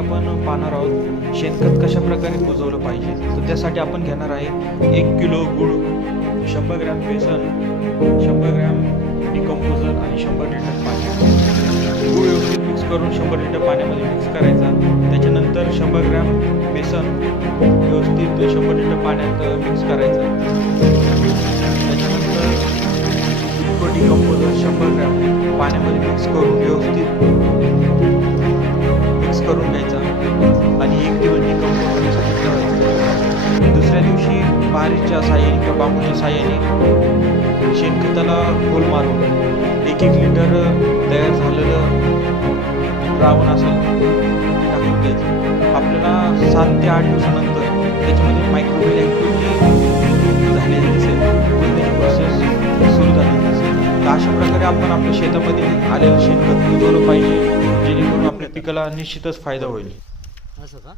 आपण पाहणार आहोत शेणखत कशा प्रकारे कुजवलं पाहिजे. तर त्यासाठी आपण घेणार आहे 1 किलो गूळ, 100 ग्रॅम बेसन, 100 ग्रॅम डिकम्पोजर आणि 100 लिटर पाणी. गूळ व्यवस्थित मिक्स करून 100 लिटर पाण्यामध्ये मिक्स करायचा. त्याच्यानंतर 100 ग्रॅम बेसन व्यवस्थित 100 लिटर पाण्यात मिक्स करायचं. त्याच्यानंतर डिकम्पोजर 100 ग्रॅम पाण्यामध्ये मिक्स करून व्यवस्थित मिक्स करून घ्यायचा आणि 1 दिवस डिकम्पोजरसाठी ठेवायचं. दुसऱ्या दिवशी बारीच्या साहाय्याने किंवा बांबूच्या साहाय्याने शेणखताला होल मारून 1-1 लिटर तयार झालेलं द्रावण असेल टाकून द्यायचं. आपल्याला 7 ते 8 दिवसानंतर त्याच्यामध्ये मायक्रोवेल ॲक्टिव्हिटी झालेली दिसेल, त्याची प्रोसेस सुरू झालेली दिसेल. तर अशा प्रकारे आपण आपल्या शेतामध्ये आलेलं शेणखत कुजवलं पाहिजे, जेणेकरून आपल्या पिकाला निश्चितच फायदा होईल. असं का?